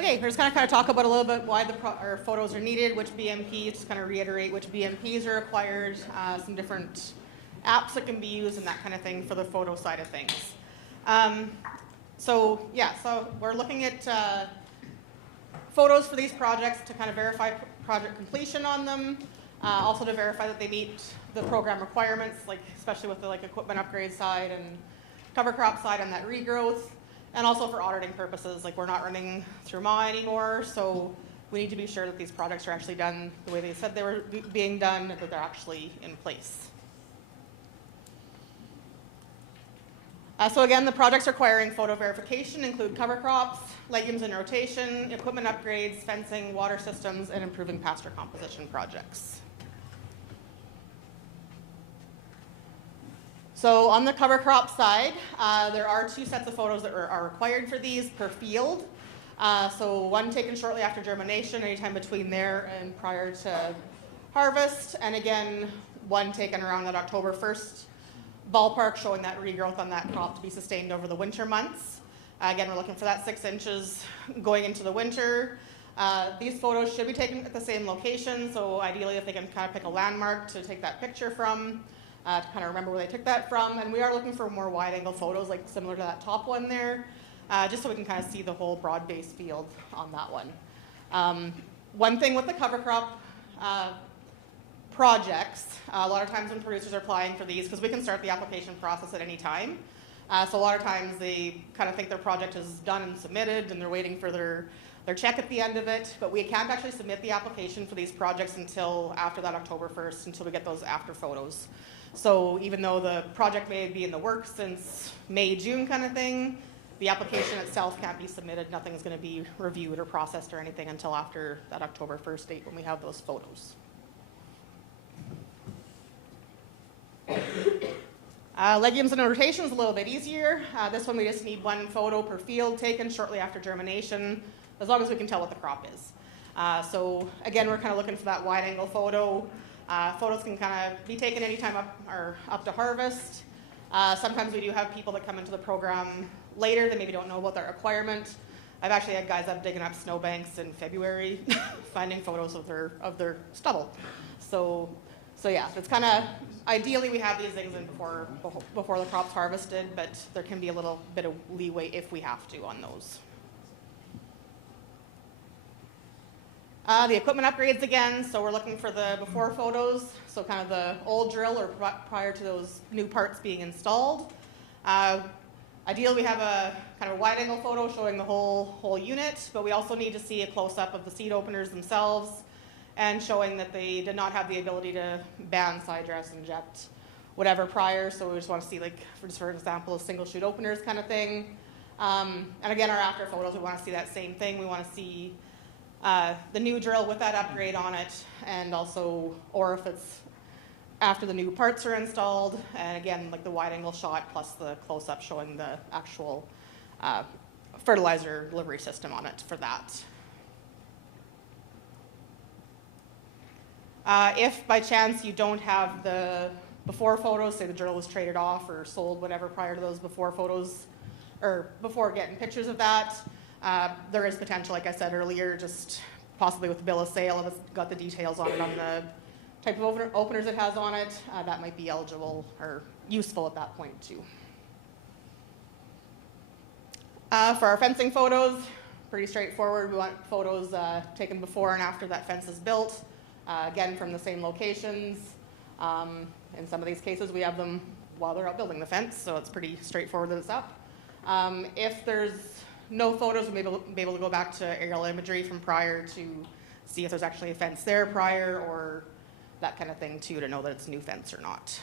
Okay, we're just going to kind of talk about a little bit why our photos are needed, which BMPs, just kind of reiterate which BMPs are required, some different apps that can be used and that kind of thing for the photo side of things. So we're looking at photos for these projects to kind of verify project completion on them, also to verify that they meet the program requirements, like especially with the equipment upgrade side and cover crop side on that regrowth. And also for auditing purposes, like we're not running through MAW anymore, so we need to be sure that these projects are actually done the way they said they were being done, and that they're actually in place. So again, the projects requiring photo verification include cover crops, legumes in rotation, equipment upgrades, fencing, water systems, and improving pasture composition projects. So on the cover crop side, there are two sets of photos that are required for these per field. So one taken shortly after germination, anytime between there and prior to harvest, and again, one taken around that October 1st ballpark, showing that regrowth on that crop to be sustained over the winter months. Again, we're looking for that 6 inches going into the winter. These photos should be taken at the same location, so ideally if they can kind of pick a landmark to take that picture from, to kind of remember where they took that from. And we are looking for more wide-angle photos, like similar to that top one there, just so we can kind of see the whole broad-based field on that one. One thing with the cover crop projects, a lot of times when producers are applying for these, because we can start the application process at any time, so a lot of times they kind of think their project is done and submitted, and they're waiting for their check at the end of it, but we can't actually submit the application for these projects until after that October 1st, until we get those after photos. So even though the project may be in the works since May, June kind of thing, the application itself can't be submitted. Nothing's going to be reviewed or processed or anything until after that October 1st date when we have those photos. Legumes in rotation is a little bit easier. This one we just need one photo per field taken shortly after germination, as long as we can tell what the crop is. So again, we're kind of looking for that wide angle photo. Photos can kind of be taken anytime up to harvest. Sometimes we do have people that come into the program later that maybe don't know about that requirement. I've actually had guys up digging up snowbanks in February, finding photos of their stubble. So yeah, it's kind of, ideally we have these things in before the crop's harvested, but there can be a little bit of leeway if we have to on those. The equipment upgrades again, so we're looking for the before photos, so kind of the old drill or prior to those new parts being installed. Ideally we have a kind of a wide angle photo showing the whole unit, but we also need to see a close-up of the seed openers themselves and showing that they did not have the ability to band, side dress, inject, whatever prior, so we just want to see, like, for example, a single shoot openers kind of thing. And again, our after photos, we want to see that same thing. We want to see the new drill with that upgrade on it, and also, or if it's after the new parts are installed, and again, like the wide angle shot plus the close-up showing the actual fertilizer delivery system on it for that. If by chance you don't have the before photos, say the drill was traded off or sold, whatever, prior to those before photos, or before getting pictures of that, there is potential, like I said earlier, just possibly with the bill of sale, if it's got the details on it, on the type of openers it has on it, that might be eligible or useful at that point too. For our fencing photos, pretty straightforward. We want photos taken before and after that fence is built, again from the same locations. In some of these cases we have them while they're out building the fence, so it's pretty straightforward that it's up. If there's no photos, we may be able to go back to aerial imagery from prior to see if there's actually a fence there prior, or that kind of thing too, to know that it's a new fence or not.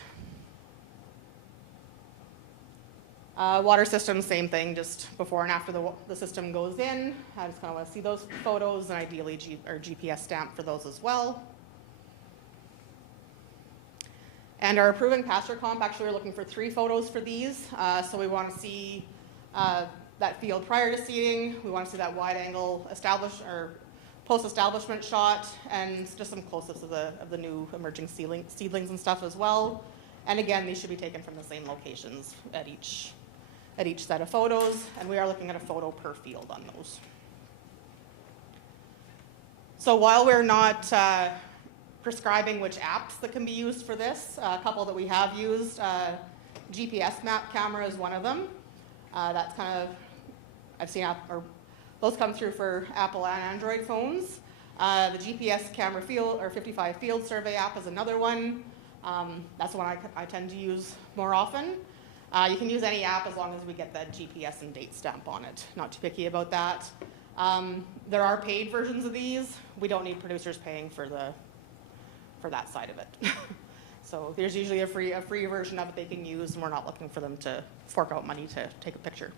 Water system, same thing, just before and after the system goes in. I just kind of want to see those photos, and ideally GPS stamp for those as well. And our approving pasture comp, actually we're looking for 3 photos for these. So we want to see that field prior to seeding. We want to see that wide angle post-establishment shot, and just some close-ups of the new emerging seedlings and stuff as well. And again, these should be taken from the same locations at each set of photos, and we are looking at a photo per field on those. So while we're not prescribing which apps that can be used for this, a couple that we have used, GPS map camera is one of them. That's kind of, I've seen, those come through for Apple and Android phones. The GPS camera field, or 55 field survey app is another one. That's the one I tend to use more often. You can use any app as long as we get that GPS and date stamp on it. Not too picky about that. There are paid versions of these. We don't need producers paying for that side of it. So there's usually a free version of it they can use, and we're not looking for them to fork out money to take a picture.